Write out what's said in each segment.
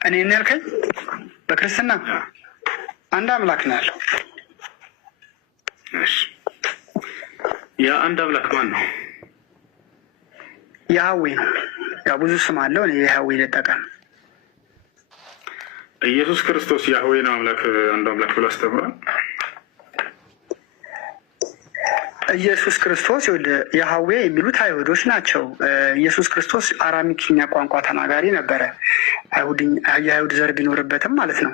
እኔ ያልከኝ በክርስትና አንድ አምላክ ነው ያለው። እሺ ያ አንድ አምላክ ማን ነው? ያህዌ ነው። ያው ብዙ ስም አለው። እኔ ያህዌ ልጠቀም። ኢየሱስ ክርስቶስ ያህዌ ነው አምላክ አንድ አምላክ ብሎ አስተምሯል። ኢየሱስ ክርስቶስ ያህዌ የሚሉት አይሁዶች ናቸው። ኢየሱስ ክርስቶስ አራሚክኛ ቋንቋ ተናጋሪ ነበረ፣ የአይሁድ ዘር ቢኖርበትም ማለት ነው።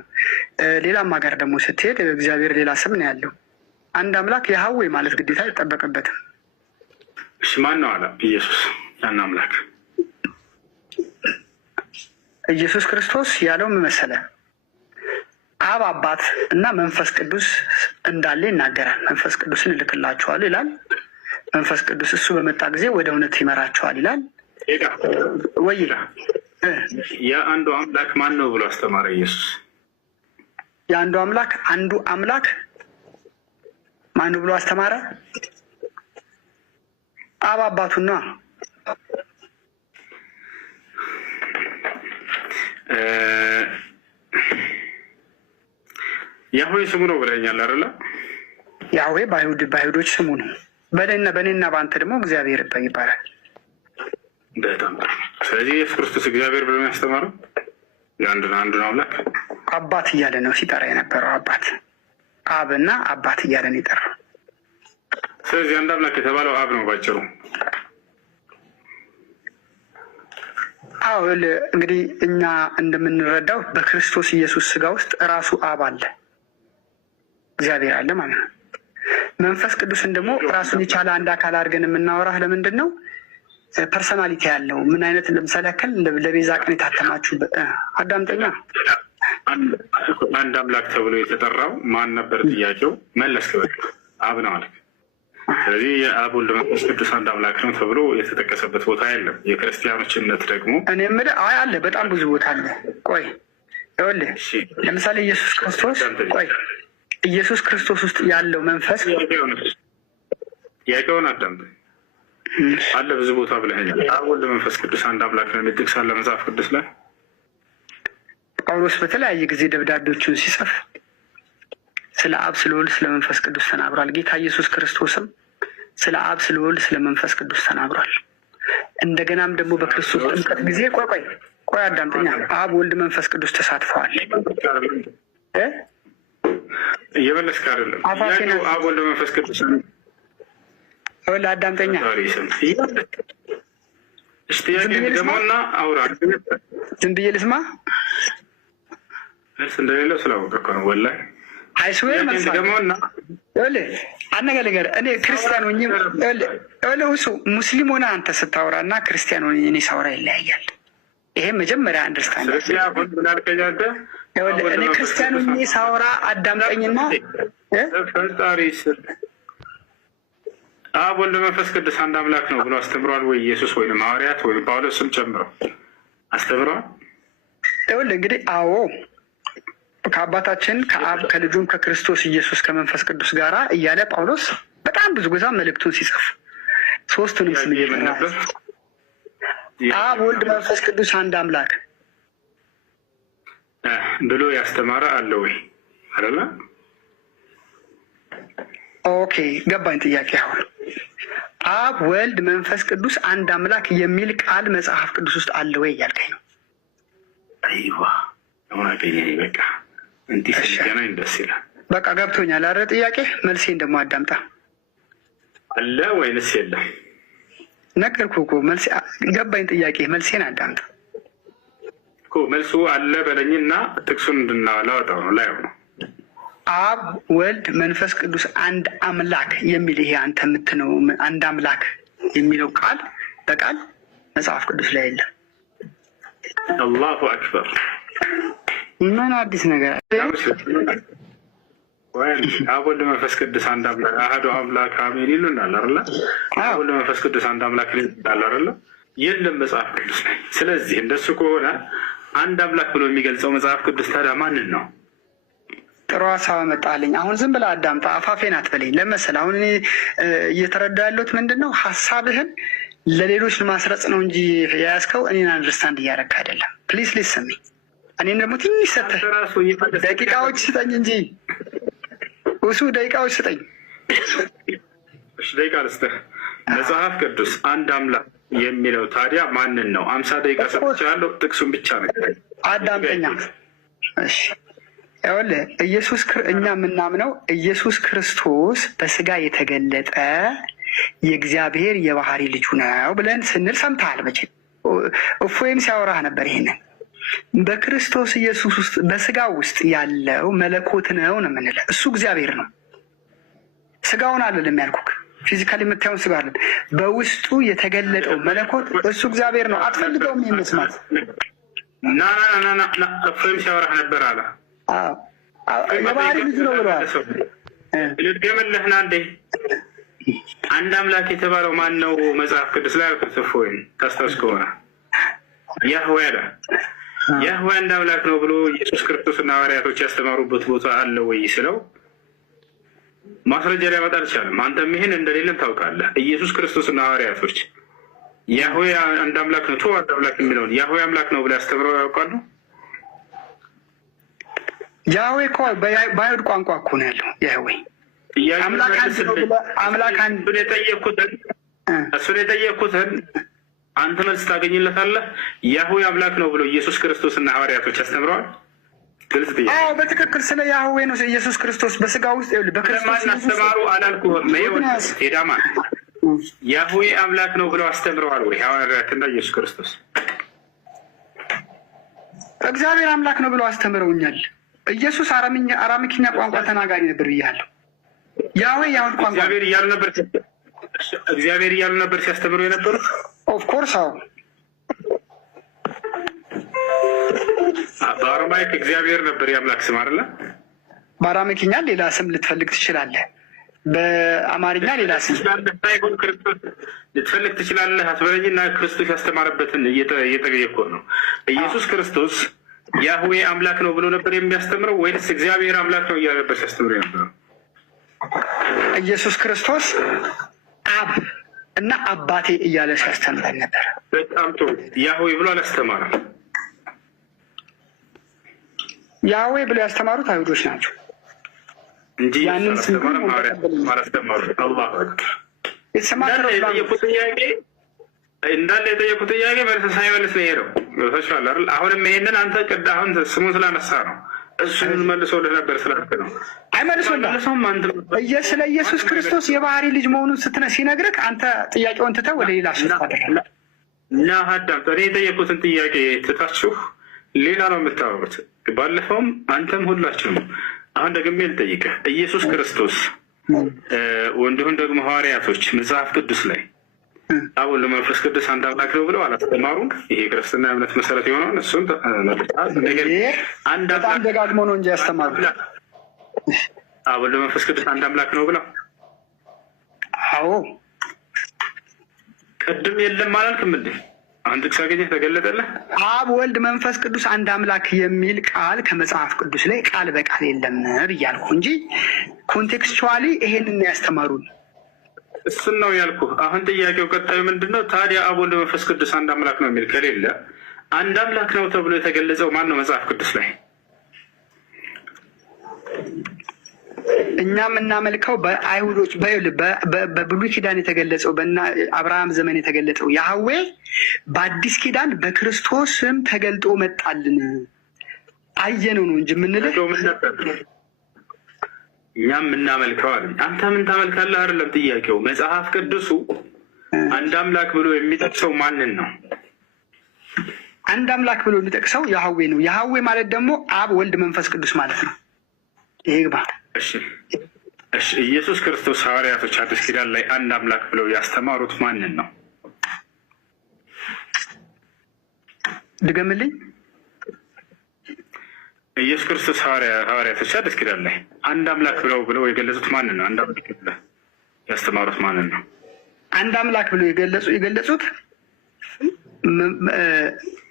ሌላም ሀገር ደግሞ ስትሄድ እግዚአብሔር ሌላ ስም ነው ያለው። አንድ አምላክ ያህዌ ማለት ግዴታ አይጠበቅበትም። እሺ ማን ነው አለ ኢየሱስ ያን አምላክ? ኢየሱስ ክርስቶስ ያለው ምን መሰለህ? አብ አባት እና መንፈስ ቅዱስ እንዳለ ይናገራል። መንፈስ ቅዱስን እልክላችኋለሁ ይላል። መንፈስ ቅዱስ እሱ በመጣ ጊዜ ወደ እውነት ይመራችኋል ይላል። ወይ የአንዱ አምላክ ማን ነው ብሎ አስተማረ ኢየሱስ? የአንዱ አምላክ ማን ነው ብሎ አስተማረ? አብ አባቱና ያህዌ ስሙ ነው ብለኛል አይደለ? ያህዌ በአይሁዶች ስሙ ነው። በእኔና በአንተ ደግሞ እግዚአብሔር ይባላል። በጣም ስለዚህ ኢየሱስ ክርስቶስ እግዚአብሔር ብሎ ያስተማረው አንዱን አምላክ አባት እያለ ነው ሲጠራ የነበረው። አብና አባት እያለ ነው የጠራው። ስለዚህ አንድ አምላክ የተባለው አብ ነው ባጭሩ። አዎ እንግዲህ እኛ እንደምንረዳው በክርስቶስ ኢየሱስ ስጋ ውስጥ ራሱ አብ አለ፣ እግዚአብሔር አለ ማለት ነው። መንፈስ ቅዱስን ደግሞ ራሱን የቻለ አንድ አካል አድርገን የምናወራህ ለምንድን ነው? ፐርሰናሊቲ ያለው ምን አይነት ለምሳሌ ያክል ለቤዛ ቀን የታተማችሁ አዳምጠኛ አንድ አምላክ ተብሎ የተጠራው ማን ነበር? ጥያቄው መለስ ክበል አብ ነው አልክ። ስለዚህ የአብ ወልድ መንፈስ ቅዱስ አንድ አምላክ ነው ተብሎ የተጠቀሰበት ቦታ የለም። የክርስቲያኖች እምነት ደግሞ እኔ የምልህ አለ፣ በጣም ብዙ ቦታ አለ። ቆይ ይኸውልህ ለምሳሌ ኢየሱስ ክርስቶስ ውስጥ ያለው መንፈስ ጥያቄውን አዳምጥ አለ ብዙ ቦታ ብለኸኛል። አብ ወልድ መንፈስ ቅዱስ አንድ አምላክ ነው የሚል ጥቅስ አለ መጽሐፍ ቅዱስ ላይ። ጳውሎስ በተለያየ ጊዜ ደብዳቤዎቹን ሲጽፍ ስለ አብ ስለ ወልድ ስለ መንፈስ ቅዱስ ተናግሯል። ጌታ ኢየሱስ ክርስቶስም ስለ አብ ስለ ወልድ ስለ መንፈስ ቅዱስ ተናግሯል። እንደገናም ደግሞ በክርስቶስ ጥምቀት ጊዜ ቆይ አዳምጠኛ አብ ወልድ መንፈስ ቅዱስ ተሳትፈዋል። እየመለስክ አይደለም። አብ ወልድ መንፈስ ቅዱስ ወልድ አዳምጠኛ ደሞና አውራ ዝም ብዬ ልስማ እንደሌለው ስላወቀ እኮ ነው ወላሂ አይስዌ መልሳለሁና አነጋገር እኔ ክርስቲያን ሆኜ እሱ ሙስሊም ሆነ አንተ ስታወራ እና ክርስቲያን ሆኜ እኔ ሳወራ ይለያያል። ይሄ መጀመሪያ አንደርስታንድ። እኔ ክርስቲያን ሆኜ ሳወራ አዳምጠኝና ፈጣሪ ስር አብ ወልድ መንፈስ ቅዱስ አንድ አምላክ ነው ብሎ አስተምሯል ወይ ኢየሱስ ወይም ሐዋርያት ወይም ጳውሎስም ጨምረው አስተምረዋል? እንግዲህ አዎ ከአባታችን ከአብ ከልጁም ከክርስቶስ ኢየሱስ ከመንፈስ ቅዱስ ጋራ እያለ ጳውሎስ በጣም ብዙ ጊዜ መልእክቱን ሲጽፍ ሶስቱንም ስም አብ ወልድ መንፈስ ቅዱስ አንድ አምላክ ብሎ ያስተማረ አለ ወይ አይደለ? ኦኬ ገባኝ ጥያቄ። አሁን አብ ወልድ መንፈስ ቅዱስ አንድ አምላክ የሚል ቃል መጽሐፍ ቅዱስ ውስጥ አለ ወይ እያልከኝ ነው? አይዋ አሁን አገኘኝ። በቃ እንዲህ ሲገናኝ ደስ ይላል። በቃ ገብቶኛል። አረ ጥያቄ መልሴን ደግሞ አዳምጣ። አለ ወይንስ የለም? ነገርኩህ እኮ መልሴ ገባኝ። ጥያቄ መልሴን አዳምጣ እኮ። መልሱ አለ በለኝና ጥቅሱን እንድናላወጣው ነው ላይ ነው። አብ ወልድ መንፈስ ቅዱስ አንድ አምላክ የሚል ይሄ አንተ የምትነው አንድ አምላክ የሚለው ቃል በቃል መጽሐፍ ቅዱስ ላይ የለም። አላሁ አክበር። ምን አዲስ ነገር አብ ወልድ መንፈስ ቅዱስ አንድ አምላክ አሐዱ አምላክ አሜን ይሉናል አይደለ? አብ ወልድ መንፈስ ቅዱስ አንድ አምላክ ይላል አይደለ? የለም መጽሐፍ ቅዱስ ላይ። ስለዚህ እንደሱ ከሆነ አንድ አምላክ ብሎ የሚገልጸው መጽሐፍ ቅዱስ ታዲያ ማንን ነው? ጥሩ ሀሳብ መጣልኝ። አሁን ዝም ብለህ አዳምጣ፣ አፋፌን አትበለኝ። ለመሰለህ አሁን እኔ እየተረዳ ያለሁት ምንድን ነው ሀሳብህን ለሌሎች ለማስረጽ ነው እንጂ የያዝከው እኔን አንደርስታንድ እያደረግህ አይደለም። ፕሊዝ ሊስን ሚ እኔን ደግሞ ትንሽ ሰተህ ደቂቃዎች ስጠኝ እንጂ እሱ ደቂቃዎች ስጠኝ። ደቂቃ ልስጥህ። መጽሐፍ ቅዱስ አንድ አምላክ የሚለው ታዲያ ማንን ነው? 50 ደቂቃ ሰጥቻለሁ። ጥቅሱን ብቻ ነው አዳምጠኛ። እሺ ይኸውልህ እኛ የምናምነው ኢየሱስ ክርስቶስ በስጋ የተገለጠ የእግዚአብሔር የባህሪ ልጁ ነው ብለን ስንል ሰምተሃል መቼም። እፎይም ሲያወራህ ነበር ይሄንን። በክርስቶስ ኢየሱስ ውስጥ በስጋ ውስጥ ያለው መለኮት ነው ነው የምንለው። እሱ እግዚአብሔር ነው። ስጋውን አለለም ያልኩህ፣ ፊዚካሊ የምታየውን ስጋ አለን። በውስጡ የተገለጠው መለኮት እሱ እግዚአብሔር ነው። አትፈልገውም ይህን መስማት። እፎይም ሲያወራህ ነበር አለ። የባህሪ ልጁ ነው ብለዋል። ልድገምልህና እንዴ አንድ አምላክ የተባለው ማን ነው? መጽሐፍ ቅዱስ ላይ አልኩት። እፎይም ታስታውስ ከሆነ ያህዌ አለ። ያህዌ አንድ አምላክ ነው ብሎ ኢየሱስ ክርስቶስና ሐዋርያቶች ያስተማሩበት ቦታ አለ ወይ ስለው ማስረጃ ሊያመጣ አልቻለም። አንተም ይህን እንደሌለን ታውቃለህ። ኢየሱስ ክርስቶስና ሐዋርያቶች ያህዌ አንድ አምላክ ነው አንድ አምላክ የሚለውን ያህዌ አምላክ ነው ብሎ ያስተምረው ያውቃሉ? ያህዌ እኮ በአይሁድ ቋንቋ እኮ ነው ያለው። ያህዌ እሱን የጠየቅኩትን አንተ መልስ ታገኝለታለህ። ያህዌ አምላክ ነው ብሎ ኢየሱስ ክርስቶስና ሐዋርያቶች ያስተምረዋል። ግልጽ ጥያቄ። አዎ በትክክል ስለ ያህዌ ነው። ኢየሱስ ክርስቶስ በስጋ ውስጥ በክርስቶስ አስተማሩ አላልኩህም? ሄዳማ ያህዌ አምላክ ነው ብለው አስተምረዋል ወይ ሐዋርያትና ኢየሱስ ክርስቶስ? እግዚአብሔር አምላክ ነው ብለው አስተምረውኛል። ኢየሱስ አራሚክኛ ቋንቋ ተናጋሪ ነበር ብያለሁ። ያህዌ የአሁን ቋንቋ እግዚአብሔር እያሉ ነበር ሲያስተምሩ የነበሩት። ኦፍኮርስ አዎ። በአረማይክ እግዚአብሔር ነበር የአምላክ ስም አይደለ? በአራሚክኛ ሌላ ስም ልትፈልግ ትችላለህ። በአማርኛ ሌላ ስም ሳይሆን ክርስቶስ ልትፈልግ ትችላለህ አትበለኝና ክርስቶስ ያስተማረበትን እየጠየቅኩ ነው። ኢየሱስ ክርስቶስ ያህዌ አምላክ ነው ብሎ ነበር የሚያስተምረው ወይስ እግዚአብሔር አምላክ ነው እያለ ነበር ሲያስተምር የነበረው? ኢየሱስ ክርስቶስ አብ እና አባቴ እያለ ሲያስተምረን ነበር። በጣም ጥሩ። ያህዌ ብሎ አላስተማረም። ያህዌ ብሎ ያስተማሩት አይሁዶች ናቸው እንጂ ያንን እንዳለ የጠየቁት ጥያቄ መልስ ሳይመልስ ነው የሄደው። ተሻለ አይደል? አሁንም ይሄንን አንተ ቅድ አሁን ስሙን ስላነሳ ነው እሱን መልሶልህ ነበር ስላልክ ነው። አይመልሶም። አንተ ስለ ኢየሱስ ክርስቶስ የባህሪ ልጅ መሆኑን ሲነግርህ አንተ ጥያቄውን ትተህ ወደ ሌላ ሽፍ አደረግህ እና አዳምጥ። እኔ የጠየቁትን ጥያቄ ትታችሁ ሌላ ነው የምታወሩት። ባለፈውም አንተም ሁላችሁም። አሁን ደግሜ ልጠይቅህ። ኢየሱስ ክርስቶስ እንዲሁም ደግሞ ሐዋርያቶች መጽሐፍ ቅዱስ ላይ አብ ወልድ መንፈስ ቅዱስ አንድ አምላክ ነው ብለው አላስተማሩም። ይሄ ክርስትና እምነት መሰረት የሆነውን እሱን በጣም ደጋግሞ ነው እንጂ ያስተማሩ። አብ ወልድ መንፈስ ቅዱስ አንድ አምላክ ነው ብለው አዎ። ቅድም የለም አላልክም እንዴ? አንድ ጥቅስ አገኘህ ተገለጠልህ። አብ ወልድ መንፈስ ቅዱስ አንድ አምላክ የሚል ቃል ከመጽሐፍ ቅዱስ ላይ ቃል በቃል የለም ብያልኩ እንጂ ኮንቴክስቹዋሊ ይሄንን ያስተማሩን እሱን ነው ያልኩ። አሁን ጥያቄው ቀጣዩ ምንድን ነው ታዲያ? አብ ወልድ መንፈስ ቅዱስ አንድ አምላክ ነው የሚል ከሌለ አንድ አምላክ ነው ተብሎ የተገለጸው ማን ነው መጽሐፍ ቅዱስ ላይ? እኛ የምናመልከው በአይሁዶች በብሉይ ኪዳን የተገለጸው አብርሃም ዘመን የተገለጸው ያህዌ በአዲስ ኪዳን በክርስቶስም ተገልጦ መጣልን አየነው ነው እንጂ የምንልህ እኛም የምናመልከው አለ። አንተ ምን ታመልካለህ አይደለም ጥያቄው። መጽሐፍ ቅዱሱ አንድ አምላክ ብሎ የሚጠቅሰው ማንን ነው? አንድ አምላክ ብሎ የሚጠቅሰው ያህዌ ነው። ያህዌ ማለት ደግሞ አብ ወልድ መንፈስ ቅዱስ ማለት ነው። ይሄ ግባ። እሺ ኢየሱስ ክርስቶስ ሐዋርያቶች አዲስ ኪዳን ላይ አንድ አምላክ ብለው ያስተማሩት ማንን ነው? ድገምልኝ። ኢየሱስ ክርስቶስ ሐዋርያቶች አዲስ ኪዳን ላይ አንድ አምላክ ብለው የገለጹት ማንን ነው? አንድ አምላክ ብለው ያስተማሩት ማንን ነው? አንድ አምላክ ብለው የገለጹት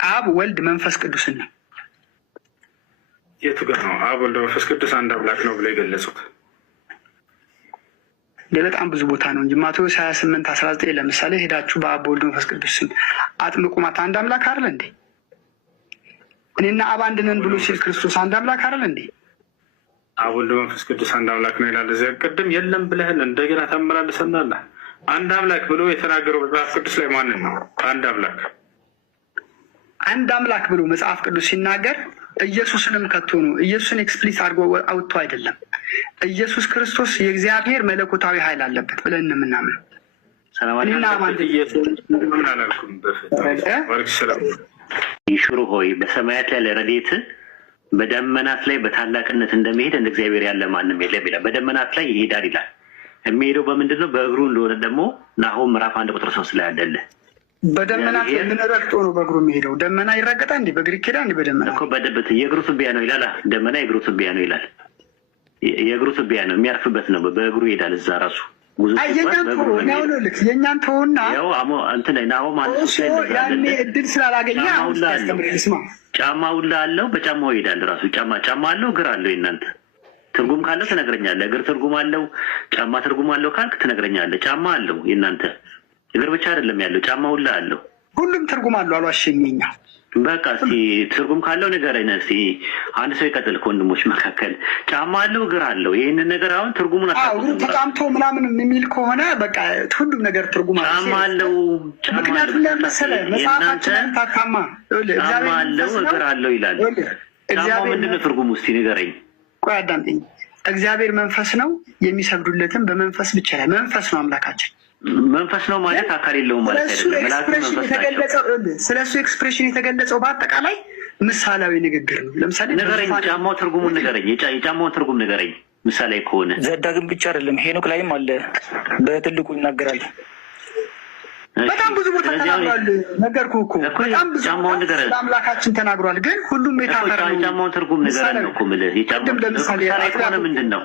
አብ ወልድ መንፈስ ቅዱስን ነው። የቱ ጋር ነው አብ ወልድ መንፈስ ቅዱስ አንድ አምላክ ነው ብለው የገለጹት? በጣም ብዙ ቦታ ነው እንጂ ማቴዎስ 28:19 ለምሳሌ ሄዳችሁ በአብ ወልድ መንፈስ ቅዱስ አጥምቁ ማለት አንድ አምላክ አይደል እንዴ? እኔና አብ አንድ ነን ብሎ ሲል ክርስቶስ አንድ አምላክ አይደል እንዴ? አብ ወልድ መንፈስ ቅዱስ አንድ አምላክ ነው ይላል። እዚያ ቅድም የለም ብለህን እንደገና ተመላለሰናል። አንድ አምላክ ብሎ የተናገረው መጽሐፍ ቅዱስ ላይ ማንን ነው? አንድ አምላክ ብሎ መጽሐፍ ቅዱስ ሲናገር ኢየሱስንም ከቶ ነው። ኢየሱስን ኤክስፕሊስ አድርጎ አውጥቶ አይደለም። ኢየሱስ ክርስቶስ የእግዚአብሔር መለኮታዊ ኃይል አለበት ብለን የምናምን ይሹሩ ሆይ በሰማያት ላይ ለረድኤት በደመናት ላይ በታላቅነት እንደሚሄድ እንደ እግዚአብሔር ያለ ማንም የለም ይላል። በደመናት ላይ ይሄዳል ይላል። የሚሄደው በምንድን ነው? በእግሩ እንደሆነ ደግሞ ናሆም ምዕራፍ 1:3 ላይ አለለ። በደመናት ምን ረግጦ ነው በእግሩ የሚሄደው? ደመና ይረገጣል እንዴ? በግሪክ ሄዳ እንዴ? በደመና እኮ በደበት የእግሩ ትቢያ ነው ይላል። ደመና የእግሩ ትቢያ ነው ይላል። የእግሩ ትቢያ ነው የሚያርፍበት ነው። በእግሩ ይሄዳል። እዛ ራሱ የእኛን ተውና ያኔ እድል ስላላገኘ ጫማ ሁላ አለው። በጫማው ይሄዳል ራሱ። ጫማ አለው፣ እግር አለው። የእናንተ ትርጉም ካለው ትነግረኛለህ። እግር ትርጉም አለው፣ ጫማ ትርጉም አለው ካልክ ትነግረኛለህ። ጫማ አለው የእናንተ እግር ብቻ አይደለም ያለው፣ ጫማ ሁላ አለው። ሁሉም ትርጉም አለው። አልዋሸኝኛ። በቃ እስኪ ትርጉም ካለው ንገረኝ። እስኪ አንድ ሰው ይቀጥል። ከወንድሞች መካከል ጫማ አለው፣ እግር አለው። ይህንን ነገር አሁን ትርጉሙን ተጫምቶ ምናምን የሚል ከሆነ በቃ ሁሉም ነገር ትርጉም ጫማ አለው። ምክንያቱም ለመሰለህ መጽሐፋችን ታካማ ጫማ አለው፣ እግር አለው ይላል። ጫማ ምንድነው ትርጉሙ? እስኪ ንገረኝ። ቆይ አዳምጠኝ። እግዚአብሔር መንፈስ ነው፣ የሚሰግዱለትም በመንፈስ ብቻ ላይ መንፈስ ነው አምላካችን። መንፈስ ነው ማለት አካል የለውም ማለት አይደለም። ስለ እሱ ኤክስፕሬሽን የተገለጸው በአጠቃላይ ምሳሌያዊ ንግግር ነው። ለምሳሌ ንገረኝ፣ ጫማው ትርጉሙን ንገረኝ። የጫማውን ትርጉም ንገረኝ። ምሳሌ ከሆነ ዘዳግም ብቻ አይደለም፣ ሄኖክ ላይም አለ፣ በትልቁ ይናገራል። በጣም ብዙ ቦታ ተናግሯል። ነገርኩህ እኮ በጣም ብዙ አምላካችን ተናግሯል። ግን ሁሉም የታፈረ ነው። የጫማውን ትርጉም ንገረኝ ነው እኮ የምልህ። የጫማው ምሳሌ ከሆነ ምንድን ነው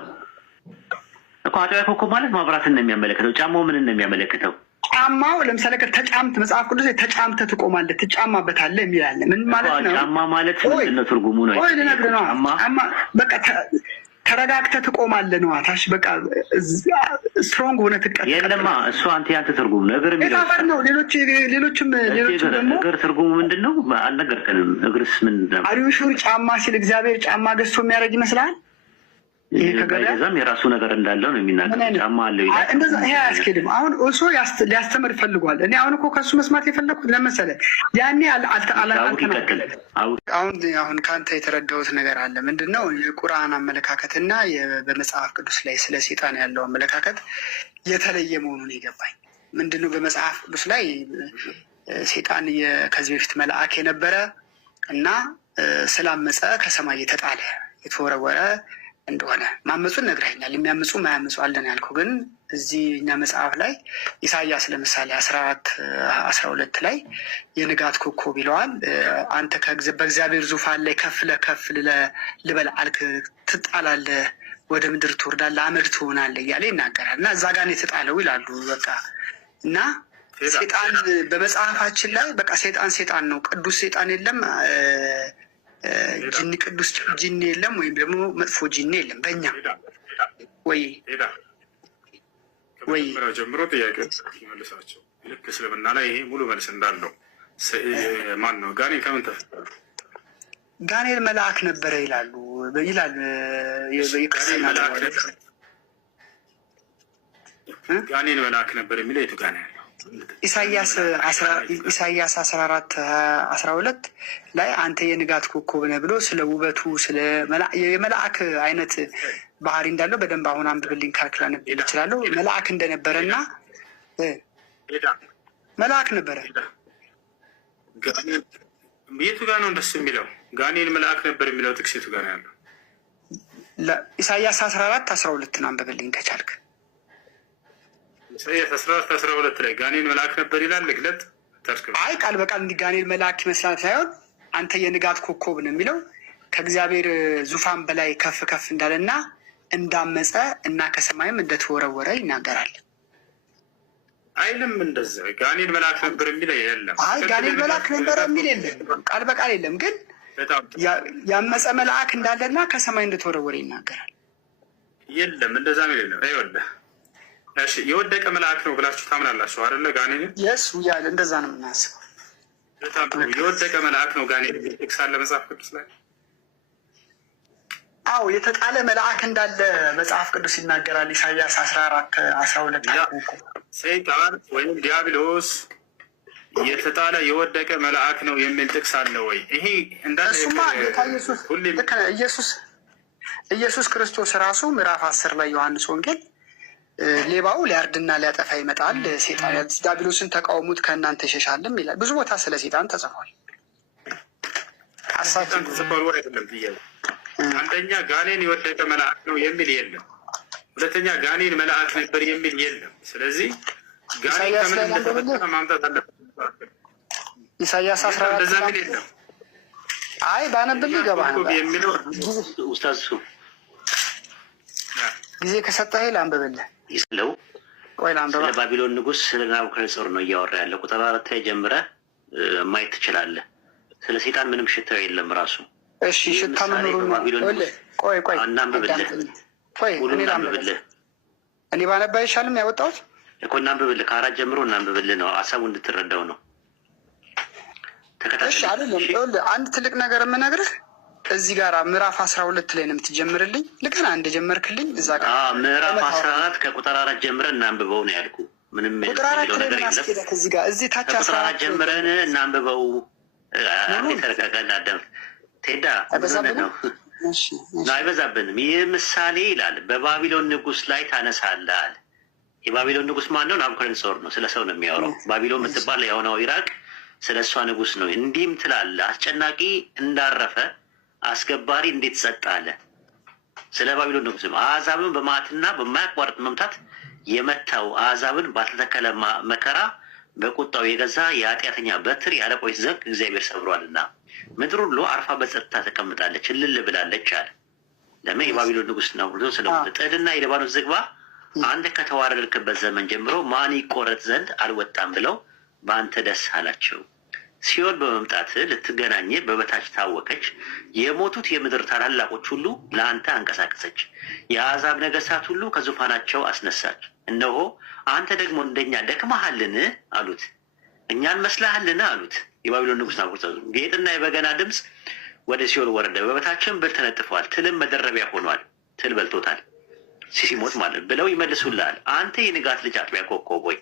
እኮ አጥቢያ ኮከብ ማለት ማብራትን ነው የሚያመለክተው። ጫማው ምን ነው የሚያመለክተው? ጫማው ለምሳሌ ተጫምት መጽሐፍ ቅዱስ ተጫምተህ ትቆማለህ፣ ትጫማበታለህ የሚል አለ። ምን ማለት ነው? ጫማ ማለት ምንድን ነው? ትርጉሙ ነው ጫማ በቃ ተረጋግተህ ትቆማለህ ነው። ታሽ በቃ ስትሮንግ ሆነ ትቀጥላለህ። የለማ እሱ ያንተ ትርጉም ነው። እግር የሚለው ነው። ሌሎችም ደግሞ እግር ትርጉሙ ምንድን ነው አልነገርከንም። እግርስ ምንድን ነው? አሪሹር ጫማ ሲል እግዚአብሔር ጫማ ገዝቶ የሚያደርግ ይመስላል? ይሄም የራሱ ነገር እንዳለው ነው የሚናገር። ጫማ አለው ይላል። እንደዛ ይሄ አያስኬድም። አሁን እሱ ሊያስተምር ፈልጓል። እኔ አሁን እኮ ከሱ መስማት የፈለግኩት ለመሰለ ያኔ አሁን ከአንተ የተረዳሁት ነገር አለ። ምንድን ነው የቁርአን አመለካከትና በመጽሐፍ ቅዱስ ላይ ስለ ሴጣን ያለው አመለካከት የተለየ መሆኑን የገባኝ ምንድን ነው በመጽሐፍ ቅዱስ ላይ ሴጣን ከዚህ በፊት መልአክ የነበረ እና ስላመፀ ከሰማይ የተጣለ የተወረወረ እንደሆነ ማመፁን ነግረኸኛል። የሚያምፁ ማያምፁ አለን ያልኩህ ግን እዚህ እኛ መጽሐፍ ላይ ኢሳያስ ለምሳሌ 14:12 ላይ የንጋት ኮከብ ይለዋል። አንተ በእግዚአብሔር ዙፋን ላይ ከፍ ለከፍ ልበል አልክ፣ ትጣላለህ፣ ወደ ምድር ትወርዳለህ፣ አመድ ትሆናለህ እያለ ይናገራል። እና እዛ ጋር ነው የተጣለው ይላሉ። በቃ እና ሴጣን በመጽሐፋችን ላይ በቃ ሴጣን ነው፣ ቅዱስ ሴጣን የለም፣ ጅኒ ቅዱስ ጅኒ የለም፣ ወይም ደግሞ መጥፎ ጅኒ የለም። በእኛ ወይ ጀምሮ ጥያቄ መልሳቸው ልክ እስልምና ላይ ይሄ ሙሉ መልስ እንዳለው ማን ነው ጋኔል ከምን ተፈጠረ? ጋኔል መልአክ ነበረ ይላል። ጋኔል መልአክ ነበር የሚለው የቱ ጋር ነው ያለው? ኢሳያስ 14:12 ላይ አንተ የንጋት ኮከብ ነህ ብሎ ስለ ውበቱ ስለ የመልአክ አይነት ባህሪ እንዳለው በደንብ አሁን አንብብልኝ ካልክላ ነበር ይችላለሁ። መልአክ እንደነበረ እና መልአክ ነበረ። የቱ ጋር ነው እንደሱ የሚለው? ጋኔል መልአክ ነበር የሚለው ጥቅስ የቱ ጋር ነው ያለው? ኢሳያስ 14:12 አንብብልኝ ከቻልክ። ኢሳያስ 14:12 ላይ ጋኔል መልአክ ነበር ይላል። ግለጥ። አይ ቃል በቃል እንዲህ ጋኔል መልአክ ይመስላል ሳይሆን አንተ የንጋት ኮከብ ነው የሚለው ከእግዚአብሔር ዙፋን በላይ ከፍ ከፍ እንዳለና እንዳመፀ እና ከሰማይም እንደተወረወረ ይናገራል። አይልም እንደዛ ጋኔል መልአክ ነበር የሚለው የለም። አይ ጋኔል መልአክ ነበር የሚል የለም፣ ቃል በቃል የለም። ግን ያመፀ መልአክ እንዳለና ከሰማይ እንደተወረወረ ይናገራል። የለም እንደዛ ነው የለም። አይወልደ እሺ የወደቀ መልአክ ነው ብላችሁ ታምናላችሁ አይደለ? ጋኔል የስ ያለ እንደዛ ነው የምናስበው። የወደቀ መልአክ ነው ጋኔን ጥቅስ አለ መጽሐፍ ቅዱስ ላይ? አዎ የተጣለ መልአክ እንዳለ መጽሐፍ ቅዱስ ይናገራል። ኢሳያስ 14:12 ሰይጣን ወይም ዲያብሎስ የተጣለ የወደቀ መልአክ ነው የሚል ጥቅስ አለ ወይ? ይሄ እሱማ ጌታ ኢየሱስ ክርስቶስ ራሱ ምዕራፍ 10 ላይ ዮሐንስ ወንጌል ሌባው ሊያርድና ሊያጠፋ ይመጣል፣ ሴጣን ዲያብሎስን ተቃውሙት ከእናንተ ይሸሻልም ይላል። ብዙ ቦታ ስለ ሴጣን ተጽፏል። ሀሳችን ተጽፏል ወይ አይደለም ብያለሁ። አንደኛ ጋኔን የወደቀ መልአክ ነው የሚል የለም። ሁለተኛ ጋኔን መልአክ ነበር የሚል የለም። ስለዚህ ጋኔን ከምን እንደተፈጠረ ማምጣት አለበት። ኢሳያስ 14 እንደዛ ምን የለም። አይ ባነብል ይገባ የሚለው ኡስታዝ ጊዜ ከሰጠህ ላንብብልህ ይስለው። ቆይ ላንብብ። ስለ ባቢሎን ንጉስ ስለ ናቡከደነፆር ነው እያወራ ያለው። ቁጥር 4 ላይ ጀምረህ ማየት ትችላለህ። ስለ ሰይጣን ምንም ሽታው የለም ራሱ። እሺ ሽታ ምኑን? ቆይ እናንብብልህ። ቆይ እኔ ባነባ አይሻልም? ያወጣሁት እኮ እናንብብልህ። ከ4 ጀምሮ እናንብብልህ ነው ሀሳቡ እንድትረዳው ነው። እሺ አይደለም። አንድ ትልቅ ነገር የምነግርህ እዚህ ጋር ምዕራፍ 12 ላይ ነው የምትጀምርልኝ። ልከና እንደጀመርክልኝ እዛ ጋር ምዕራፍ 14 ከቁጥር 4 ጀምረን እናንብበው ነው ያልኩ። ምንም ቁጥር 4 ላይ ማስኬዳ ከዚህ ጋር እዚህ ታች 14 ጀምረን እናንብበው። ተረጋጋና አዳም ቴዳ አይበዛብንም። ይህ ምሳሌ ይላል በባቢሎን ንጉስ ላይ ታነሳለህ አለ። የባቢሎን ንጉስ ማን ነው? ናቡከደነፆር ነው። ስለ ሰው ነው የሚያወራው። ባቢሎን የምትባል የሆነው ኢራቅ ስለ እሷ ንጉስ ነው። እንዲህም ትላለህ አስጨናቂ እንዳረፈ አስገባሪ እንዴት ጸጥ አለ። ስለ ባቢሎን ንጉስ አሕዛብን በመዓትና በማያቋርጥ መምታት የመታው አሕዛብን ባልተተከለ መከራ በቁጣው የገዛ የኃጢአተኛ በትር የአለቆች ዘንግ እግዚአብሔር ሰብሯልና ምድር ሁሉ አርፋ በጸጥታ ተቀምጣለች፣ እልል ብላለች አለ። ለምን? የባቢሎን ንጉስ ነው ብሎ ስለሆነ ጥድና የሊባኖስ ዝግባ አንተ ከተዋረድክበት ዘመን ጀምሮ ማን ይቆረጥ ዘንድ አልወጣም ብለው በአንተ ደስ አላቸው። ሲኦል በመምጣት ልትገናኝ በበታች ታወከች። የሞቱት የምድር ታላላቆች ሁሉ ለአንተ አንቀሳቀሰች። የአሕዛብ ነገሥታት ሁሉ ከዙፋናቸው አስነሳች። እነሆ አንተ ደግሞ እንደኛ ደክመሃልን አሉት። እኛን መስለሃልን አሉት። የባቢሎን ንጉስ ናቡከደነፆር ጌጥና የበገና ድምፅ ወደ ሲኦል ወረደ። በበታችን ብል ተነጥፏል፣ ትልም መደረቢያ ሆኗል። ትል በልቶታል ሲሞት ማለት ብለው ይመልሱልሃል። አንተ የንጋት ልጅ አጥቢያ ኮከብ ሆይ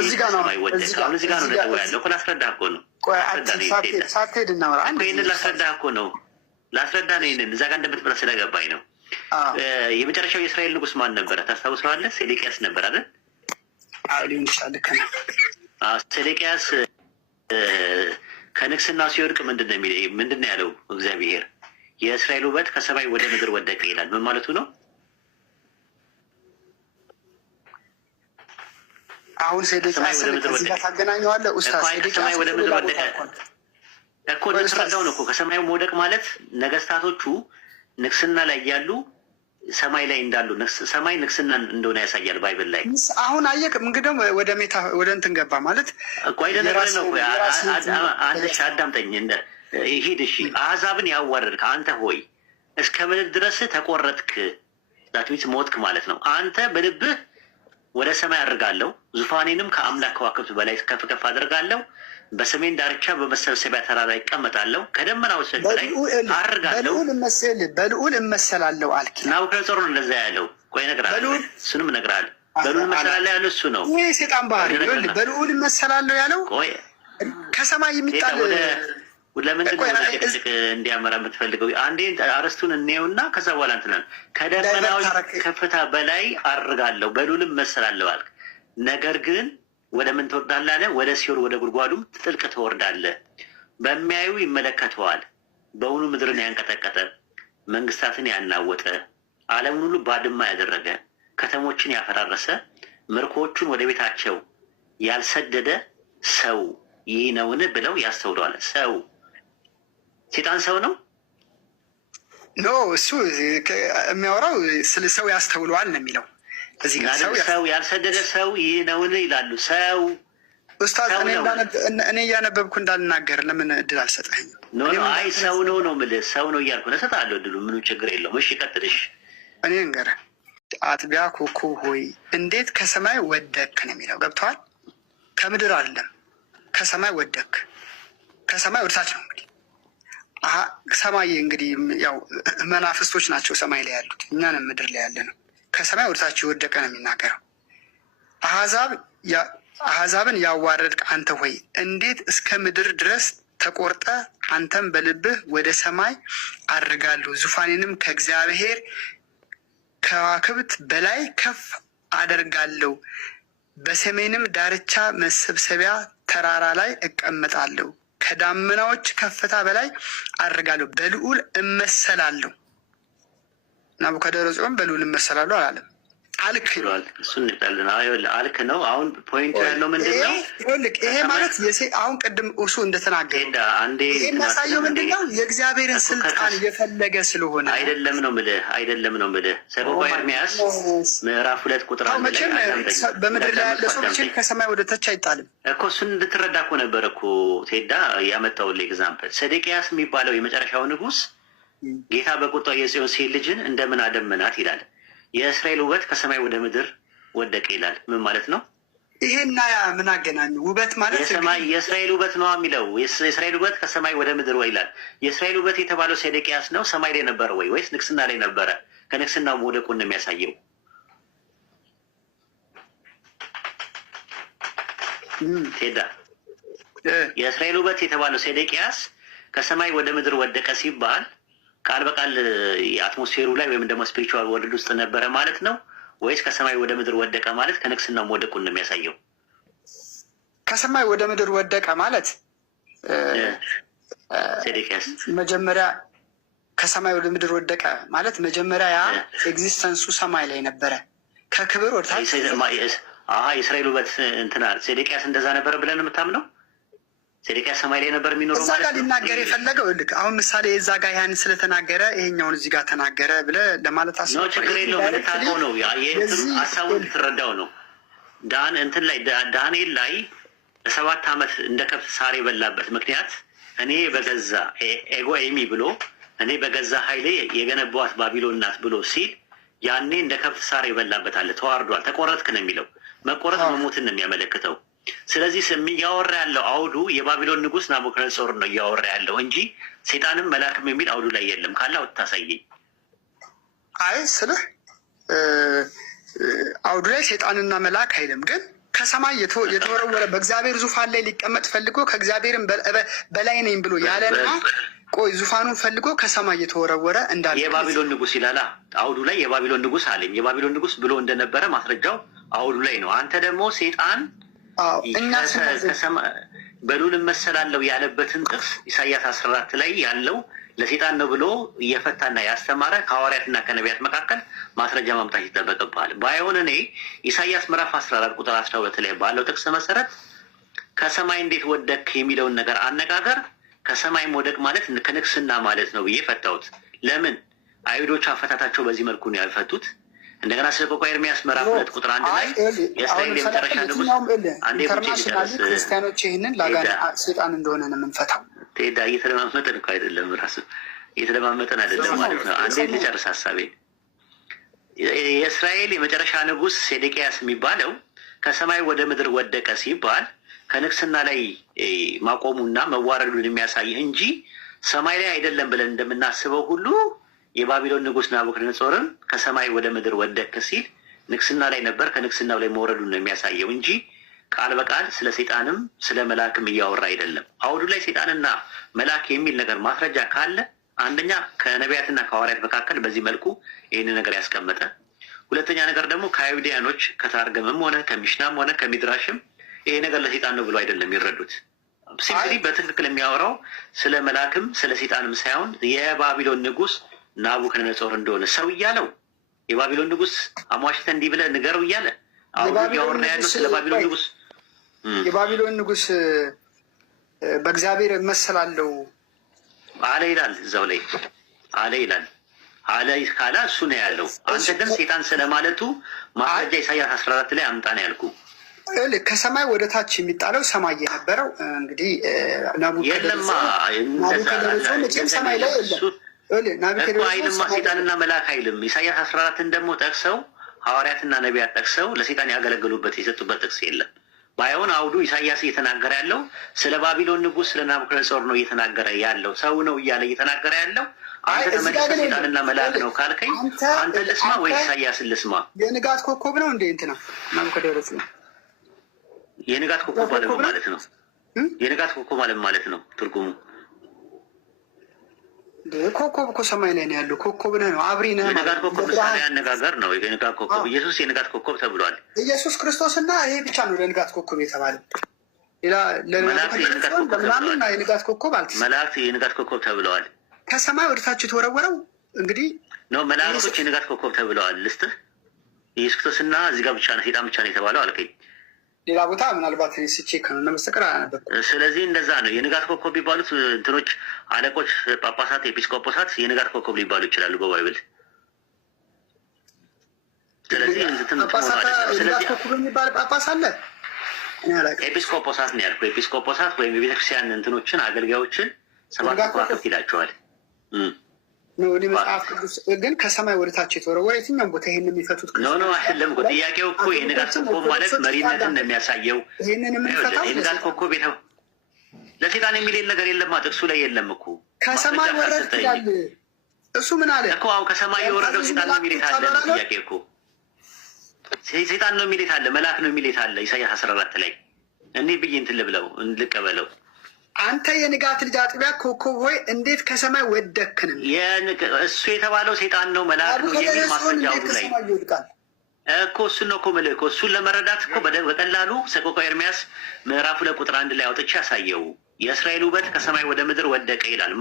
እዚህ ጋር ነው ነጥቦ ያለው እኮ ላስረዳህ እኮ ነው። ሳትሄድ እናወራ። ይህንን ላስረዳህ እኮ ነው። ላስረዳ ነው። ይህንን እዛ ጋር እንደምትመራ ስለገባኝ ነው። የመጨረሻው የእስራኤል ንጉስ ማን ነበረ ታስታውሰዋለህ? ሴዴቅያስ ነበር አይደል? ሊሆን ይችላል። ሴዴቅያስ ከንግስና ሲወድቅ ምንድን ነው ያለው? እግዚአብሔር የእስራኤል ውበት ከሰማይ ወደ ምድር ወደቀ ይላል። ምን ማለቱ ነው? አሁን ሴዴቅያስ ከዚህ ጋር ታገናኘዋለህ ኡስታዝ። ከሰማይ ወደ ምድር ወደቀ እኮ እንደተረዳው ነው እኮ። ከሰማዩ መውደቅ ማለት ነገስታቶቹ ንግስና ላይ ያሉ ሰማይ ላይ እንዳሉ ሰማይ ንግስና እንደሆነ ያሳያል ባይብል ላይ። አሁን አየህ እንግዲህ ወደ እንትን ገባ ማለት እኮ አይደለም ነው። አንተ አዳምጠኝ። ሂድ እሺ። አሕዛብን ያዋረድክ አንተ ሆይ እስከ ምድር ድረስ ተቆረጥክ። ዛትሚት ሞትክ ማለት ነው። አንተ በልብህ ወደ ሰማይ አድርጋለሁ፣ ዙፋኔንም ከአምላክ ከዋክብት በላይ ከፍ ከፍ አድርጋለሁ፣ በሰሜን ዳርቻ በመሰብሰቢያ ተራራ ይቀመጣለሁ፣ ከደመናዎች በላይ አድርጋለሁ፣ በልዑል እመሰላለሁ አልክ። ናቡከደነፆር ነው እንደዛ ያለው። ቆይ እነግርሃለሁ፣ እሱንም እነግርሃለሁ። በልዑል እመሰላለሁ ያለው እሱ ነው። ይሄ ሴጣን ባህሪ ነው። በልዑል እመሰላለሁ ያለው ቆይ ከሰማይ የሚጣል ለምንድን ነው ጭቅጭቅ እንዲያመራ የምትፈልገው? አንዴ አርስቱን እንየውና ከዛ በኋላ እንትናል። ከደመናዎች ከፍታ በላይ አድርጋለሁ በልዑልም እመሰላለሁ አልክ። ነገር ግን ወደ ምን ትወርዳለህ አለ? ወደ ሲኦል ወደ ጉድጓዱም ጥልቅ ትወርዳለህ። በሚያዩ ይመለከተዋል። በውኑ ምድርን ያንቀጠቀጠ መንግስታትን ያናወጠ ዓለምን ሁሉ ባድማ ያደረገ ከተሞችን ያፈራረሰ ምርኮቹን ወደ ቤታቸው ያልሰደደ ሰው ይህ ነውን ብለው ያስተውለዋል። ሰው ሴጣን ሰው ነው? ኖ እሱ የሚያወራው ስለ ሰው ያስተውለዋል ነው የሚለው። እዚህ ጋር ሰው ያልሰደደ ሰው ይህ ነውን ይላሉ። ሰው ኡስታዝ እኔ እያነበብኩ እንዳልናገር ለምን እድል አልሰጠኝም? አይ ሰው ነው የምልህ። ሰው ነው እያልኩ እሰጥሃለሁ እድሉ፣ ምንም ችግር የለውም። እሺ ቀጥልሽ። እኔ እንገርህ አጥቢያ ኮከብ ሆይ እንዴት ከሰማይ ወደክ ነው የሚለው። ገብተዋል? ከምድር አይደለም ከሰማይ ወደክ። ከሰማይ ወደታች ነው። እንግዲህ ሰማይ እንግዲህ ያው መናፍስቶች ናቸው ሰማይ ላይ ያሉት፣ እኛንም ምድር ላይ ያለ ነው። ከሰማይ ወደታች የወደቀ ነው የሚናገረው። አሕዛብን ያዋረድክ አንተ ሆይ እንዴት እስከ ምድር ድረስ ተቆርጠ? አንተም በልብህ ወደ ሰማይ አድርጋለሁ፣ ዙፋኔንም ከእግዚአብሔር ከዋክብት በላይ ከፍ አደርጋለሁ፣ በሰሜንም ዳርቻ መሰብሰቢያ ተራራ ላይ እቀመጣለሁ፣ ከዳመናዎች ከፍታ በላይ አድርጋለሁ፣ በልዑል እመሰላለሁ። ናቡከደነፆርም በልዑል እመሰላለሁ አላለም። አልክ እሱን እንጣለን አልክ ነው። አሁን ፖይንቱ ያለው ምንድን ነው? ይሄ ማለት አሁን ቅድም እሱ እንደተናገረ ይሄ የሚያሳየው ምንድን ነው? የእግዚአብሔርን ስልጣን የፈለገ ስለሆነ አይደለም ነው የምልህ። አይደለም ነው የምልህ። ሰቆቃወ ኤርምያስ ምዕራፍ 2 ቁጥር 1 ላይ በምድር ላይ ያለ ሰው መቼም ከሰማይ ወደ ታች አይጣልም እኮ። እሱን እንድትረዳ እኮ ነበር እኮ ቴዳ ያመጣውልህ ኤግዛምፕል። ሰዴቅያስ የሚባለው የመጨረሻው ንጉሥ ጌታ በቁጣው የጽዮን ሴት ልጅን እንደምን አደመናት ይላል። የእስራኤል ውበት ከሰማይ ወደ ምድር ወደቀ ይላል። ምን ማለት ነው? ይሄና ያ ምን አገናኙ? ውበት ማለት የእስራኤል ውበት ነው የሚለው። የእስራኤል ውበት ከሰማይ ወደ ምድር ወይ ይላል። የእስራኤል ውበት የተባለው ሴዴቅያስ ነው። ሰማይ ላይ ነበረ ወይ ወይስ ንግስና ላይ ነበረ? ከንግስናው መውደቁን ነው የሚያሳየው። ቴዳ የእስራኤል ውበት የተባለው ሴዴቅያስ ከሰማይ ወደ ምድር ወደቀ ሲባል ቃል በቃል የአትሞስፌሩ ላይ ወይም ደግሞ ስፒሪቹዋል ወርልድ ውስጥ ነበረ ማለት ነው ወይስ ከሰማይ ወደ ምድር ወደቀ ማለት ከንግስናው መውደቁን ነው የሚያሳየው? ከሰማይ ወደ ምድር ወደቀ ማለት ሴዴቅያስ መጀመሪያ ከሰማይ ወደ ምድር ወደቀ ማለት መጀመሪያ ያ ኤግዚስተንሱ ሰማይ ላይ ነበረ። ከክብር ወደ ታች የእስራኤል ውበት እንትና ሴዴቅያስ እንደዛ ነበረ ብለን የምታምነው? ሴዴቅያስ ሰማይ ላይ ነበር የሚኖረው ማለት ነው። እዛ ጋር ሊናገር የፈለገው ልክ አሁን ምሳሌ እዛ ጋር ያን ስለተናገረ ይሄኛውን እዚህ ጋር ተናገረ ብለህ ለማለት አስበው ነው። ችግር የለውም። እንድታውቀው ነው ሀሳቡን እንድትረዳው ነው። እንትን ላይ ዳንኤል ላይ ለ7 ዓመት እንደ ከብት ሳር የበላበት ምክንያት እኔ በገዛ ኤጎ ኤሚ ብሎ እኔ በገዛ ኃይሌ የገነባዋት ባቢሎን ናት ብሎ ሲል ያኔ እንደ ከብት ሳር የበላበት አለ። ተዋርዷል፣ ተቆረጥክ ነው የሚለው። መቆረጥ መሞትን ነው የሚያመለክተው። ስለዚህ እያወራ ያለው አውዱ የባቢሎን ንጉሥ ናቡከደነፆር ነው እያወራ ያለው እንጂ ሴጣንም መልአክም የሚል አውዱ ላይ የለም። ካለ አውጥታሳየኝ። አይ ስልህ አውዱ ላይ ሴጣንና መልአክ አይልም፣ ግን ከሰማይ የተወረወረ በእግዚአብሔር ዙፋን ላይ ሊቀመጥ ፈልጎ ከእግዚአብሔርም በላይ ነኝ ብሎ ያለና ቆይ ዙፋኑን ፈልጎ ከሰማይ የተወረወረ እንዳለ የባቢሎን ንጉሥ ይላላ አውዱ ላይ የባቢሎን ንጉሥ አለኝ። የባቢሎን ንጉሥ ብሎ እንደነበረ ማስረጃው አውዱ ላይ ነው። አንተ ደግሞ ሴጣን በልዑል እመሰላለሁ ያለበትን ጥቅስ ኢሳያስ 14 ላይ ያለው ለሴጣን ነው ብሎ እየፈታና ያስተማረ ከሐዋርያትና ከነቢያት መካከል ማስረጃ ማምጣት ይጠበቅብሃል። ባይሆን እኔ ኢሳያስ ምዕራፍ 14 ቁጥር 12 ላይ ባለው ጥቅስ መሰረት ከሰማይ እንዴት ወደክ የሚለውን ነገር አነጋገር ከሰማይ መውደቅ ማለት ከንግስና ማለት ነው ብዬ ፈታሁት። ለምን አይሁዶቹ አፈታታቸው በዚህ መልኩ ነው ያልፈቱት? እንደገና ሰቆቃወ ኤርምያስ ምዕራፍ 2 ቁጥር 1 ላይ የእስራኤል የመጨረሻ ንጉሥ ኢንተርናሽናል ክርስቲያኖች ይህንን ላጋን ሴጣን እንደሆነ ነው የምንፈታው። ቴዳ እየተለማመጠን እኮ አይደለም፣ ራሱ እየተለማመጠን አይደለም ማለት ነው። አንዴ ልጨርስ ሀሳቤን። የእስራኤል የመጨረሻ ንጉሥ ሴዴቅያስ የሚባለው ከሰማይ ወደ ምድር ወደቀ ሲባል ከንግስና ላይ ማቆሙና መዋረዱን የሚያሳይ እንጂ ሰማይ ላይ አይደለም ብለን እንደምናስበው ሁሉ የባቢሎን ንጉሥ ናቡከደነፆርም ከሰማይ ወደ ምድር ወደቅ ሲል ንግስና ላይ ነበር፣ ከንግስናው ላይ መውረዱን ነው የሚያሳየው እንጂ ቃል በቃል ስለ ሴጣንም ስለ መልአክም እያወራ አይደለም። አውዱ ላይ ሴጣንና መልአክ የሚል ነገር ማስረጃ ካለ አንደኛ ከነቢያትና ከሐዋርያት መካከል በዚህ መልኩ ይህን ነገር ያስቀመጠ፣ ሁለተኛ ነገር ደግሞ ከአይሁዲያኖች ከታርገምም ሆነ ከሚሽናም ሆነ ከሚድራሽም ይሄ ነገር ለሴጣን ነው ብሎ አይደለም የሚረዱት። ሲምፕሊ በትክክል የሚያወራው ስለ መልአክም ስለ ሴጣንም ሳይሆን የባቢሎን ንጉሥ ናቡከደነፆር እንደሆነ ሰው እያለው የባቢሎን ንጉሥ አሟሽተህ እንዲህ ብለህ ንገረው እያለ አሁን እያወራ ያለው ስለ ባቢሎን ንጉሥ የባቢሎን ንጉሥ በእግዚአብሔር እመሰላለሁ አለ ይላል። እዛው ላይ አለ ይላል። አለ ካላ እሱ ነው ያለው። አንተ ግን ሴጣን ስለማለቱ ማስረጃ ኢሳያስ 14 ላይ አምጣ ነው ያልኩ። ከሰማይ ወደ ታች የሚጣለው ሰማይ የነበረው እንግዲህ ናቡከደነፆር መቼም ሰማይ ላይ አይልማ ሴጣንና መልአክ አይልም። ኢሳያስ 14ን ደግሞ ጠቅሰው ሐዋርያትና ነቢያት ጠቅሰው ለሴጣን ያገለገሉበት የሰጡበት ጥቅስ የለም። ባይሆን አውዱ ኢሳያስ እየተናገረ ያለው ስለ ባቢሎን ንጉስ ስለ ናቡከደነጾር ነው እየተናገረ ያለው ሰው ነው እያለ እየተናገረ ያለው። አንተ ተመልሰህ ሰይጣንና መልአክ ነው ካልከኝ አንተ ልስማ ወይ ኢሳያስን ልስማ? የንጋት ኮከብ ነው እንዴ እንትና ናቡከደነጾር የንጋት ኮከብ ማለት ነው። የንጋት ኮከብ ማለት ነው ትርጉሙ። ኮከብ እኮ ሰማይ ላይ ነው ያለው። ኮከብ ነው አብሪ ነው። የንጋት ኮከብ ምሳሌ አነጋገር ነው። የንጋት ኮከብ ኢየሱስ የንጋት ኮከብ ተብሏል። ኢየሱስ ክርስቶስና ይሄ ብቻ ነው ለንጋት ኮከብ የተባለው። ሌላ ለመላእክት የንጋት ኮከብ አልተሰጠም። መላእክት የንጋት ኮከብ ተብለዋል። ከሰማይ ወደታች የተወረወረው እንግዲህ ነው። መላእክቶች የንጋት ኮከብ ተብለዋል። ልስጥህ ኢየሱስ ክርስቶስና እዚህ ጋር ብቻ ነው ሰይጣን ብቻ ነው የተባለው አልከኝ። ሌላ ቦታ ምናልባት ስቼ ከሆነ መስተቀር አነበብኩ። ስለዚህ እንደዛ ነው። የንጋት ኮከብ ቢባሉት እንትኖች አለቆች፣ ጳጳሳት፣ ኤጲስቆጶሳት የንጋት ኮከብ ሊባሉ ይችላሉ በባይብል። ስለዚህ ንጋት ኮከብ የሚባል ጳጳስ አለ። ኤጲስቆጶሳት ነው ያልኩህ። ኤጲስቆጶሳት ወይም የቤተክርስቲያን እንትኖችን አገልጋዮችን ሰባት ከዋክብት ይላቸዋል። መጽሐፍ ቅዱስ ግን ከሰማይ ወደታች የተወረወረ የትኛውም ቦታ ይሄን የሚፈቱት ኖ አይደለም። ጥያቄው እኮ የንጋት ኮከብ ማለት መሪነትን ነው የሚያሳየው። የንጋት ኮከብ ለሴጣን የሚል ነገር የለም። ጥቅሱ ላይ የለም እኮ ከሰማይ ወረድ ይላል። እሱ ምን አለ እኮ አሁን ከሰማይ የወረደው ሴጣን ነው የሚል አለ። ጥያቄ እኮ ሴጣን ነው የሚል አለ፣ መልአክ ነው የሚል አለ። ኢሳያስ 14 ላይ እኔ ብዬ እንትን ልብለው ልቀበለው። አንተ የንጋት ልጅ አጥቢያ ኮከብ ሆይ እንዴት ከሰማይ ወደክንም? እሱ የተባለው ሴጣን ነው መልአክ ነው የሚል ማስረጃው ላይ እኮ እሱን ነው እኮ መልእኮ እኮ እሱን ለመረዳት እኮ በቀላሉ ሰቆቃወ ኤርምያስ ምዕራፍ 2 ቁጥር 1 ላይ አውጥቼ ያሳየው። የእስራኤል ውበት ከሰማይ ወደ ምድር ወደቀ ይላል።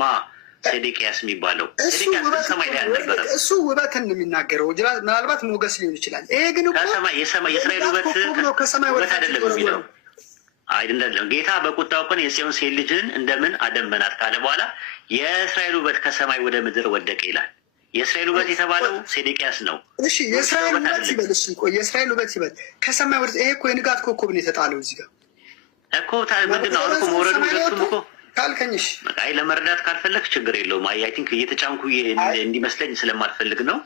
ሴዴቅያስ የሚባለው ሴዴቅያስ ሰማይ ላይ አልነበረም። እሱ ውበትን ነው የሚናገረው። ምናልባት ሞገስ ሊሆን ይችላል። ይሄ ግን የእስራኤል ውበት ከሰማይ አይደለም የሚለው አይደለም። ጌታ በቁጣው ቀን የጽዮን ሴት ልጅን እንደምን አደመናት ካለ በኋላ የእስራኤል ውበት ከሰማይ ወደ ምድር ወደቀ ይላል። የእስራኤል ውበት የተባለው ሴዴቅያስ ነው። እሺ የእስራኤል ውበት ይበል። እሺ ቆይ የእስራኤል ውበት ይበል ከሰማይ ወደ ይሄ እኮ የንጋት ኮከብ ነው የተጣለው እዚህ ጋር እኮ ምንድን ነው አሁን እኮ መውረዱ ሁለቱም እኮ ካልከኝሽ በቃ ለመረዳት ካልፈለግ ችግር የለውም። አይ ቲንክ እየተጫንኩ እንዲመስለኝ ስለማልፈልግ ነው።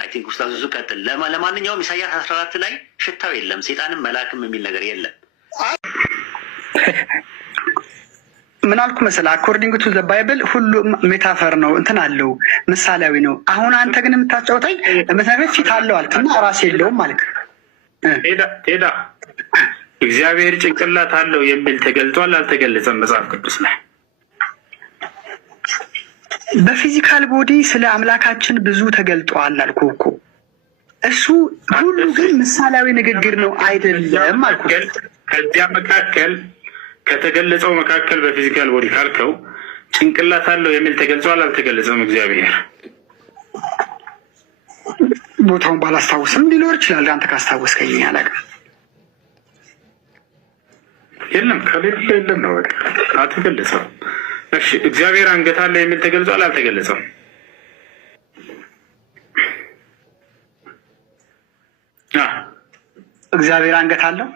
አይ ቲንክ ኡስታዝ ዙ ቀጥል። ለማንኛውም ኢሳያስ 14 ላይ ሽታው የለም ሴጣንም መልአክም የሚል ነገር የለም። ምን አልኩ መሰለህ? አኮርዲንግ ቱ ዘ ባይብል ሁሉም ሜታፈር ነው፣ እንትን አለው ምሳሌያዊ ነው። አሁን አንተ ግን የምታጫውተኝ በተለይ ፊት አለው አልክና ራስ የለውም ማለት ቴዳ እግዚአብሔር ጭንቅላት አለው የሚል ተገልጧል አልተገለጸም? መጽሐፍ ቅዱስ ላይ በፊዚካል ቦዲ ስለ አምላካችን ብዙ ተገልጧል አልኩህ እኮ። እሱ ሁሉ ግን ምሳሌያዊ ንግግር ነው አይደለም አልኩህ። ከዚያ መካከል ከተገለጸው መካከል በፊዚካል ቦዲ ካልከው ጭንቅላት አለው የሚል ተገልጿል አልተገለጸም? እግዚአብሔር ቦታውን ባላስታውስም ሊኖር ይችላል። አንተ ካስታወስከኝ አላውቅም። የለም ከሌለ የለም ነው በቃ አልተገለጸም። እሺ እግዚአብሔር አንገት አለው የሚል ተገልጿል አልተገለጸም? እግዚአብሔር አንገት አለው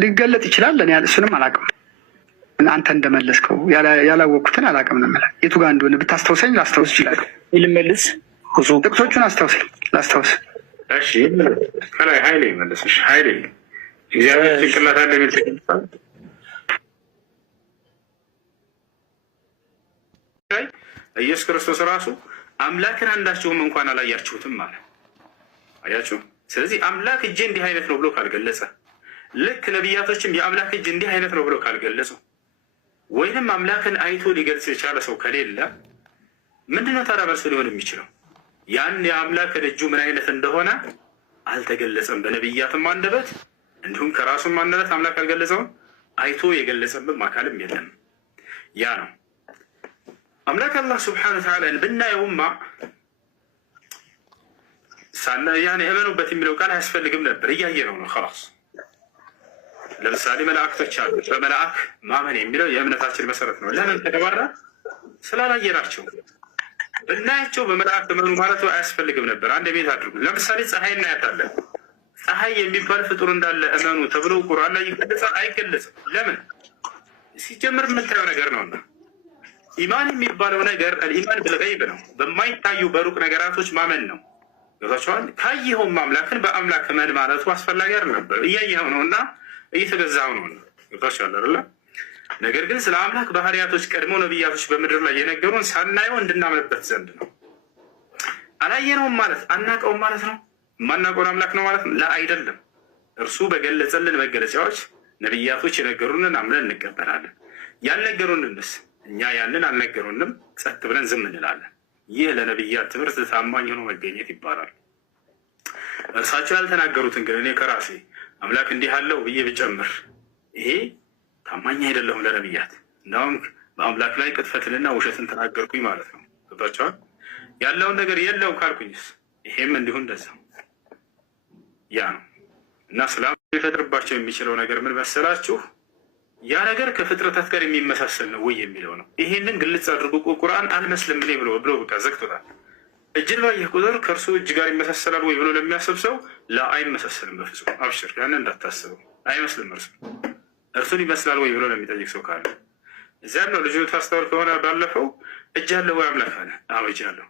ሊገለጥ ይችላል። እኔ እሱንም አላውቅም። አንተ እንደመለስከው ያላወቅኩትን አላውቅም ነው የምልህ። የቱ ጋር እንደሆነ ብታስታውሰኝ ላስታውስ ይችላል። ልመልስ ብዙ ጥቅሶቹን አስታውሰኝ ላስታውስ። እሺ ከላይ ኃይሌ መለስሽ። ኃይሌ እግዚአብሔር ጭንቅላት አለ የሚል ተገልጿል? ኢየሱስ ክርስቶስ ራሱ አምላክን አንዳችሁም እንኳን አላያችሁትም ማለት አያችሁ። ስለዚህ አምላክ እጄ እንዲህ አይነት ነው ብሎ ካልገለጸ፣ ልክ ነቢያቶችም የአምላክ እጅ እንዲህ አይነት ነው ብሎ ካልገለጹ፣ ወይንም አምላክን አይቶ ሊገልጽ የቻለ ሰው ከሌለ ምንድነው ታዲያ መልስ ሊሆን የሚችለው? ያን የአምላክ እጁ ምን አይነት እንደሆነ አልተገለጸም። በነቢያትም አንደበት እንዲሁም ከራሱም አንደበት አምላክ አልገለጸውም። አይቶ የገለጸብም አካልም የለም። ያ ነው አምላክ አላህ ስብሐነሁ ወተዓላ ብናየውማ ያኔ እመኑበት የሚለው ቃል አያስፈልግም ነበር። እያየነው ነው ኸላስ። ለምሳሌ መላእክቶች አሉ። በመላእክ ማመን የሚለው የእምነታችን መሰረት ነው። ለምን ተቀባራ? ስላላየናቸው። ብናያቸው በመላእክ እመኑ ማለት አያስፈልግም ነበር። አንድ ቤት አድርጉ። ለምሳሌ ፀሐይ እናያታለን። ፀሐይ የሚባል ፍጡር እንዳለ እመኑ ተብሎ ቁርአን ላይ ይገለጻል? አይገለጽም። ለምን? ሲጀምር የምታየው ነገር ነውና። ኢማን የሚባለው ነገር አልኢማን ብልገይብ ነው። በማይታዩ በሩቅ ነገራቶች ማመን ነው። ገብታችኋል? ካየኸውም አምላክን በአምላክ መን ማለቱ አስፈላጊ ነበር። እያየኸው ነው እና እየተገዛው ነው። ገብታችኋል አይደለ? ነገር ግን ስለ አምላክ ባህሪያቶች ቀድሞ ነቢያቶች በምድር ላይ የነገሩን ሳናየው እንድናምንበት ዘንድ ነው። አላየነውም ማለት አናውቀውም ማለት ነው። የማናውቀውን አምላክ ነው ማለት ነው አይደለም። እርሱ በገለጸልን መገለጫዎች ነቢያቶች የነገሩንን አምነን እንቀበላለን። ያልነገሩንንስ እኛ ያንን አልነገሩንም ጸጥ ብለን ዝም እንላለን። ይህ ለነቢያት ትምህርት ታማኝ ሆኖ መገኘት ይባላል። እርሳቸው ያልተናገሩትን ግን እኔ ከራሴ አምላክ እንዲህ አለው ብዬ ብጨምር ይሄ ታማኝ አይደለሁም ለነቢያት። እንዳውም በአምላክ ላይ ቅጥፈትንና ውሸትን ተናገርኩኝ ማለት ነው። ገብታችኋል? ያለውን ነገር የለውም ካልኩኝስ ይሄም እንዲሁ እንደዛ ያ ነው። እና ሰላም ሊፈጥርባቸው የሚችለው ነገር ምን መሰላችሁ? ያ ነገር ከፍጥረታት ጋር የሚመሳሰል ነው ወይ የሚለው ነው። ይሄንን ግልጽ አድርጎ ቁርአን አልመስልም እኔ ብሎ በቃ ዘግቶታል። እጅን ባየህ ቁጥር ከእርሱ እጅ ጋር ይመሳሰላል ወይ ብሎ ለሚያስብ ሰው አይመሳሰልም በፍጹም። አብሽር፣ ያንን እንዳታስበው። አይመስልም። እርሱን ይመስላል ወይ ብሎ ለሚጠይቅ ሰው ካለ እዚያም ነው። ልጁ ታስተውል ከሆነ ባለፈው እጅ አለው ወይ አምላክ አለ። አዎ እጅ አለው።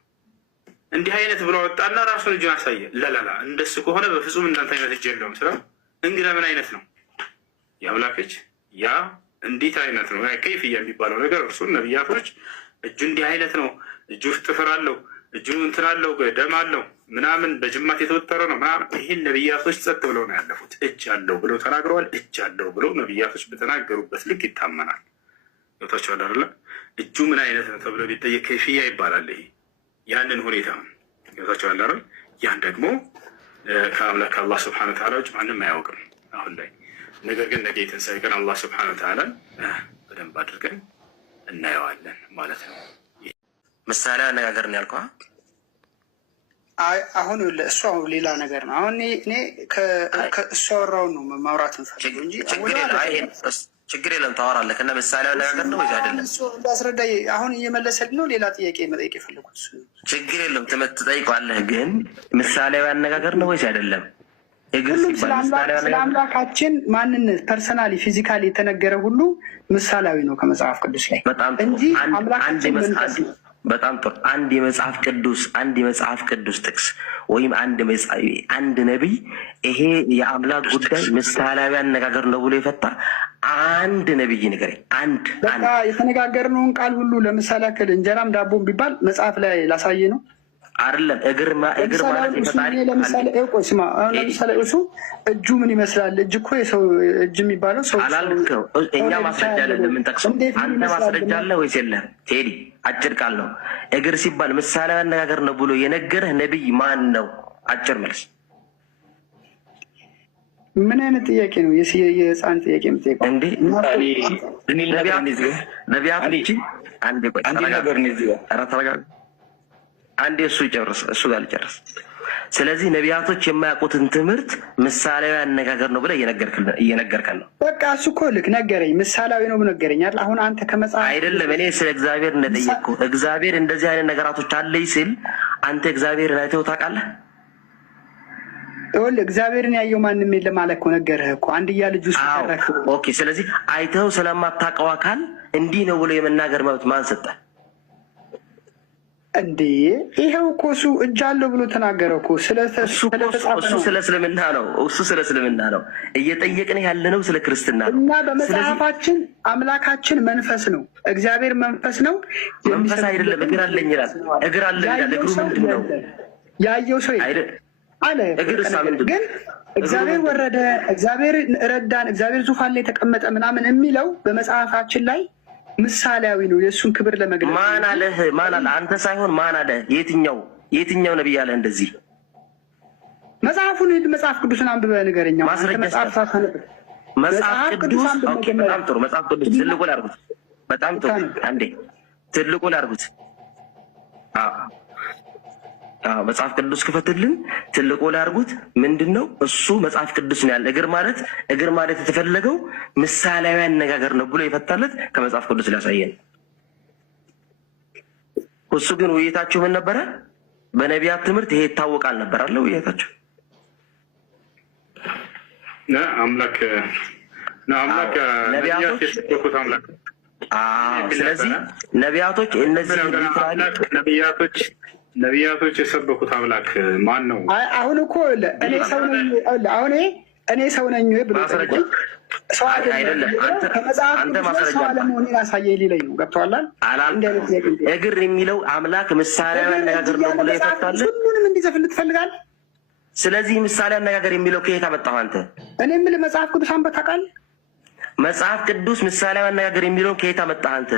እንዲህ አይነት ብሎ ወጣና ራሱን እጁን አሳየ። ለላላ እንደሱ ከሆነ በፍጹም እንዳንተ አይነት እጅ የለውም ስራ። እንግዳ ምን አይነት ነው የአምላክ እጅ? ያ እንዴት አይነት ነው? ከይፍያ የሚባለው ነገር እርሱን ነቢያቶች እጁ እንዲህ አይነት ነው፣ እጁ ጥፍር አለው፣ እጁ እንትን አለው፣ ደም አለው ምናምን በጅማት የተወጠረ ነው ምናምን። ይህን ነቢያቶች ጸጥ ብለው ነው ያለፉት። እጅ አለው ብለው ተናግረዋል። እጅ አለው ብለው ነቢያቶች በተናገሩበት ልክ ይታመናል። ገብታችኋል አይደለ? እጁ ምን አይነት ነው ተብሎ ቢጠየቅ ከይፍያ ይባላል። ይሄ ያንን ሁኔታ ገብታችኋል አይደል? ያን ደግሞ ከአምላክ አላህ ስብሐነ ወተዓላ ውጭ ማንም አያውቅም አሁን ላይ። ነገር ግን ነገ የትንሣኤ ቀን አላህ ስብሐነ ወተዓላን በደንብ አድርገን እናየዋለን ማለት ነው። ምሳሌ አነጋገር ነው ያልከው። አሁን እሱ ሌላ ነገር ነው። አሁን እኔ ከእሱ ያወራውን ነው ማውራት እንፈልገው እንጂ ችግር የለም ታወራለህ። ከእነ ምሳሌ አነጋገር ነው ወይስ አይደለም? እንዳስረዳ አሁን እየመለሰልኝ ነው። ሌላ ጥያቄ መጠየቅ የፈለጉት ችግር የለም ትጠይቋለህ። ግን ምሳሌያዊ አነጋገር ነው ወይስ አይደለም? ስለ አምላካችን ማንነት ፐርሰናሊ ፊዚካሊ የተነገረ ሁሉ ምሳሌያዊ ነው ከመጽሐፍ ቅዱስ ላይ እንጂ አምላካችን በጣም ጥሩ። አንድ የመጽሐፍ ቅዱስ ጥቅስ ወይም አንድ ነቢይ ይሄ የአምላክ ጉዳይ ምሳሌያዊ አነጋገር ነው ብሎ የፈታ አንድ ነቢይ ንገረኝ። በቃ የተነጋገርነውን ቃል ሁሉ ለምሳሌ ያክል እንጀራም ዳቦም ቢባል መጽሐፍ ላይ ላሳየ ነው አይደለም። እግር ማለት ለምሳሌ ስማ፣ ለምሳሌ እሱ እጁ ምን ይመስላል? እጅ እኮ የሰው እጅ የሚባለው ሰው አላልከው። እኛ ማስረጃ አለን የምንጠቅሰው። አንተ ማስረጃ አለ ወይስ የለም? ቴዲ አጭር ቃል ነው። እግር ሲባል ምሳሌያዊ አነጋገር ነው ብሎ የነገረህ ነቢይ ማን ነው? አጭር መልስ። ምን አይነት ጥያቄ ነው? የህፃን ጥያቄ የምትጠይቀው እንዴ? ነቢያቶች አንዴ ቆይ ተረጋጋ። አንዴ እሱ ይጨርስ፣ እሱ ጋር ልጨርስ። ስለዚህ ነቢያቶች የማያውቁትን ትምህርት ምሳሌያዊ አነጋገር ነው ብለህ እየነገርከን ነው። በቃ እሱ እኮ ልክ ነገረኝ፣ ምሳሌያዊ ነው ነገረኝ አይደል? አሁን አንተ ከመጽሐፍ አይደለም እኔ ስለ እግዚአብሔር እንደጠየቅኩ እግዚአብሔር እንደዚህ አይነት ነገራቶች አለኝ ሲል አንተ እግዚአብሔርን አይተኸው ታውቃለህ? ይኸውልህ እግዚአብሔርን ያየው ማንም የለም አለ እኮ ነገርህ እኮ አንድያ ልጁ ሲተረክ። ኦኬ፣ ስለዚህ አይተኸው ስለማታውቀው አካል እንዲህ ነው ብሎ የመናገር መብት ማን ሰጠህ? እንዴ ይሄው እኮ እሱ እጅ አለው ብሎ ተናገረው እኮ። እሱ ስለ እስልምና ነው። እሱ ስለ እስልምና ነው እየጠየቅን ያለነው፣ ስለ ክርስትና ነው። እና በመጽሐፋችን አምላካችን መንፈስ ነው፣ እግዚአብሔር መንፈስ ነው። መንፈስ አይደለም እግር አለኝ ይላል። እግር አለኝ ይላል። እግሩ ምንድን ነው? ያየው ሰው አለ። እግር ግን እግዚአብሔር ወረደ፣ እግዚአብሔር ረዳን፣ እግዚአብሔር ዙፋን ላይ ተቀመጠ ምናምን የሚለው በመጽሐፋችን ላይ ምሳሌያዊ ነው። የእሱን ክብር ለመግለጽ ማን አለህ? ማን አለ? አንተ ሳይሆን ማን አለ? የትኛው ነብይ አለ እንደዚህ? መጽሐፉን መጽሐፍ ቅዱስን አንብበህ ንገረኝ። መጽሐፍ ቅዱስ በጣም ጥሩ። መጽሐፍ ቅዱስ ትልቁ ላድርጉት። በጣም ጥሩ። አንዴ ትልቁ ላድርጉት። መጽሐፍ ቅዱስ ክፈትልን። ትልቁ ላድርጉት። ምንድን ነው እሱ? መጽሐፍ ቅዱስ ነው ያለ። እግር ማለት የተፈለገው ምሳሌያዊ አነጋገር ነው ብሎ የፈታለት ከመጽሐፍ ቅዱስ ሊያሳየን። እሱ ግን ውይይታችሁ ምን ነበረ? በነቢያት ትምህርት ይሄ ይታወቃል ነበር አለ ውይይታችሁ። አምላክ ስለዚህ ነቢያቶች እነዚህ ነቢያቶች ነቢያቶች የሰበኩት አምላክ ማን ነው? አሁን እኮ እኔ ሰው ነኝ፣ አሁን እኔ ሰው ነኝ ብሎ ሰው አይደለም። አንተ ማስረጃ አለመሆኔን አሳየኝ ሊለኝ ነው። ገብቶሃል? እግር የሚለው አምላክ ምሳሌ አነጋገር ነው ብሎ ይፈታል። ሁሉንም እንዲዘፍን ትፈልጋለህ? ስለዚህ ምሳሌ አነጋገር የሚለው ከየት አመጣኸው አንተ? እኔ የምልህ መጽሐፍ ቅዱስ አንበህ ታውቃለህ? መጽሐፍ ቅዱስ ምሳሌ አነጋገር የሚለውን ከየት አመጣህ አንተ?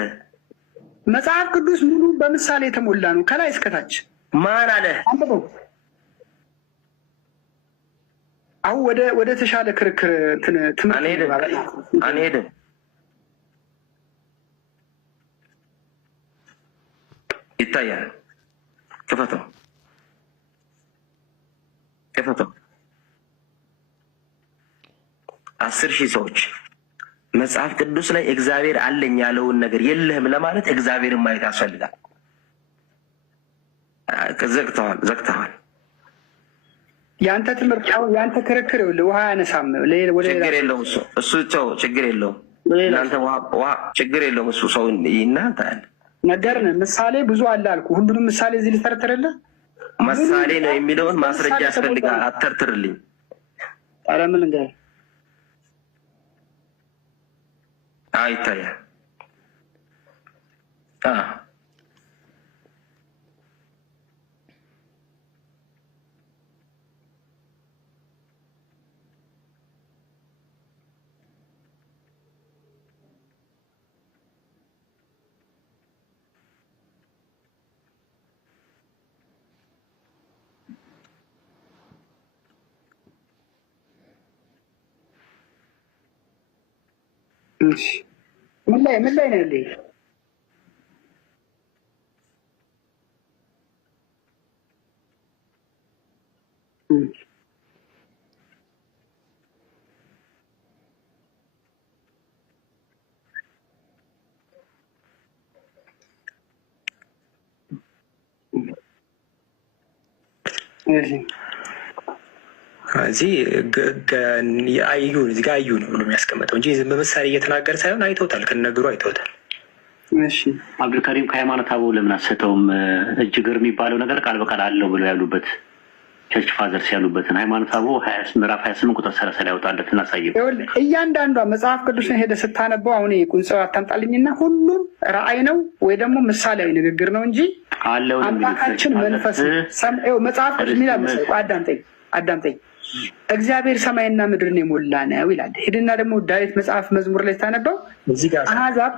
መጽሐፍ ቅዱስ ሙሉ በምሳሌ የተሞላ ነው ከላይ እስከታች። ማን አለ? አንብበው። አሁን ወደ ተሻለ ክርክር አንሄድም። ይታያል። ክፈተው 10,000 ሰዎች መጽሐፍ ቅዱስ ላይ እግዚአብሔር አለኝ ያለውን ነገር የለህም ለማለት እግዚአብሔርን ማየት ያስፈልጋል። ዘግተዋል። የአንተ ትምህርት የአንተ ክርክር ውሃ ያነሳም። ችግር የለውም እሱ ችግር የለውም። እናንተ ችግር የለውም እሱ ሰው እናንተ አለ ነገርን ምሳሌ ብዙ አለ አልኩ። ሁሉንም ምሳሌ እዚህ ልተረትርልህ? ምሳሌ ነው የሚለውን ማስረጃ ያስፈልጋል። አተርትርልኝ። ኧረ ምን እንደ ይታያል። ምን ላይ ነው ያለኝ? እዚህ እዚህ ጋር አዩ ነው ብሎ የሚያስቀምጠው እንጂ በምሳሌ እየተናገረ ሳይሆን አይተውታል፣ ከነገሩ አይተውታል። አብዱልከሪም ከሃይማኖት አበው ለምን አትሰጠውም? እጅግር የሚባለው ነገር ቃል በቃል አለው ብለው ያሉበት ቸርች ፋዘርስ ያሉበትን ሃይማኖት አበው ምዕራፍ 28 ቁጥር 30 ላይ ያወጣለት እናሳየው። እያንዳንዷ መጽሐፍ ቅዱስን ሄደ ስታነበው አሁን ቁንጽው አታምጣልኝና ሁሉም ራእይ ነው ወይ ደግሞ ምሳሌያዊ ንግግር ነው እንጂ አምላካችን መንፈስ መጽሐፍ ቅዱስ ሚላል አዳምጠኝ እግዚአብሔር ሰማይና ምድርን የሞላ ነው ይላል። ሄድና ደግሞ ዳዊት መጽሐፍ መዝሙር ላይ ታነበው አሕዛብ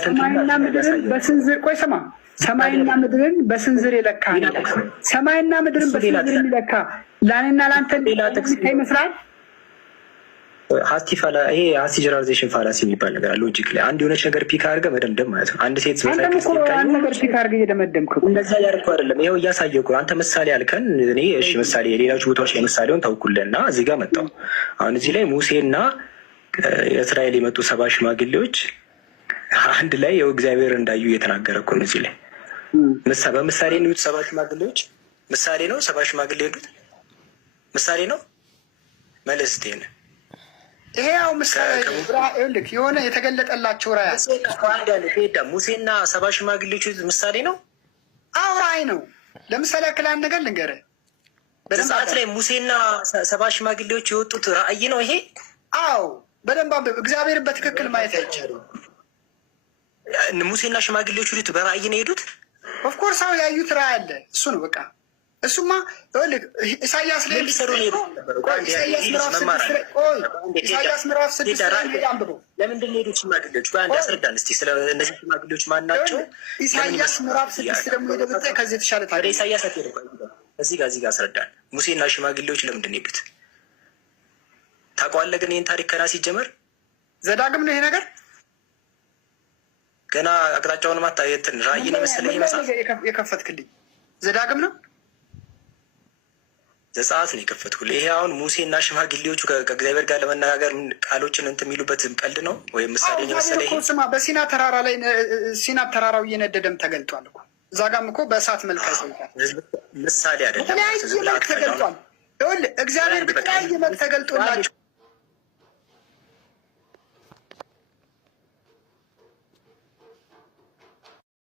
ሰማይና ምድርን በስንዝር ሰማይና ምድርን በስንዝር የለካ ሰማይና ምድርን በስንዝር የሚለካ ለእኔና ለአንተ ይመስላል። ይሄ ሀስቲ ጀነራላይዜሽን ፋላሲ የሚባል ነገር አለ። ሎጂክ ላይ አንድ የሆነች ነገር ፒክ አድርገህ መደምደም ማለት ነው። አንድ ሴት ነገር ፒክ አድርገህ እየደመደምክ እንደዛ ያደርገው አይደለም። ይኸው እያሳየሁ እኮ አንተ ምሳሌ አልከን። እኔ እሺ ምሳሌ የሌሎች ቦታዎች ላይ ምሳሌውን ታውኩልህ እና እዚህ ጋር መጣሁ። አሁን እዚህ ላይ ሙሴና የእስራኤል የመጡ 70 ሽማግሌዎች አንድ ላይ ይኸው እግዚአብሔር እንዳዩ እየተናገረ እኮ ነው። እዚህ ላይ በምሳሌ የሚሉት 70 ሽማግሌዎች ምሳሌ ነው። 70 ሽማግሌ ሄዱት ምሳሌ ነው መለስ ቴን ይሄ ያው ምሳሌ የሆነ የተገለጠላቸው ራያ ሙሴና 70 ሽማግሌዎች ምሳሌ ነው። አዎ ራእይ ነው። ለምሳሌ ያክል አንድ ነገር ልንገርህ። በሰዓት ላይ ሙሴና 70 ሽማግሌዎች የወጡት ራእይ ነው ይሄ። አዎ በደንብ አንብብ። እግዚአብሔርን በትክክል ማየት አይቻልም። ሙሴና ሽማግሌዎች ሁሉት በራእይ ነው የሄዱት። ኦፍኮርስ አዎ ያዩት ራእይ አለ። እሱ ነው በቃ እሱማ ኢሳያስ ላይ ኢሳያስ ምዕራፍ 6 አንብበው። ለምንድን ነው የሄዱት ሽማግሌዎች? በአንድ ያስረዳን እስኪ ስለ እነዚህ ሽማግሌዎች ማን ናቸው? ኢሳያስ ምዕራፍ 6 ደግሞ ሄደ ብታይ ከዚህ የተሻለ ታዲያ ኢሳያስ አትሄድም። እዚህ ጋር አስረዳን። ሙሴና ሽማግሌዎች ለምንድን ነው የሄዱት? ታውቀዋለህ? ግን ይህን ታሪክ ከና ሲጀመር ዘዳግም ነው ይሄ ነገር ገና አቅጣጫውን ማታየትን ራእይን የመሰለኝ መጽሐፍ የከፈትክልኝ ዘዳግም ነው ዘጸአት ነው የከፈትኩልህ። ይሄ አሁን ሙሴና ሽማግሌዎቹ ከእግዚአብሔር ጋር ለመነጋገር ቃሎችን እንትን የሚሉበት ቀልድ ነው ወይም ምሳሌ መሰለህ? ይሄ ስማ፣ በሲና ተራራ ላይ ሲና ተራራው እየነደደም ተገልጧል እኮ እዛ ጋም እኮ በእሳት መልክ ያሳያል። ምሳሌ አይደለም፣ በተለያየ መልክ ተገልጧል። ይኸውልህ እግዚአብሔር በተለያየ መልክ ተገልጦላቸው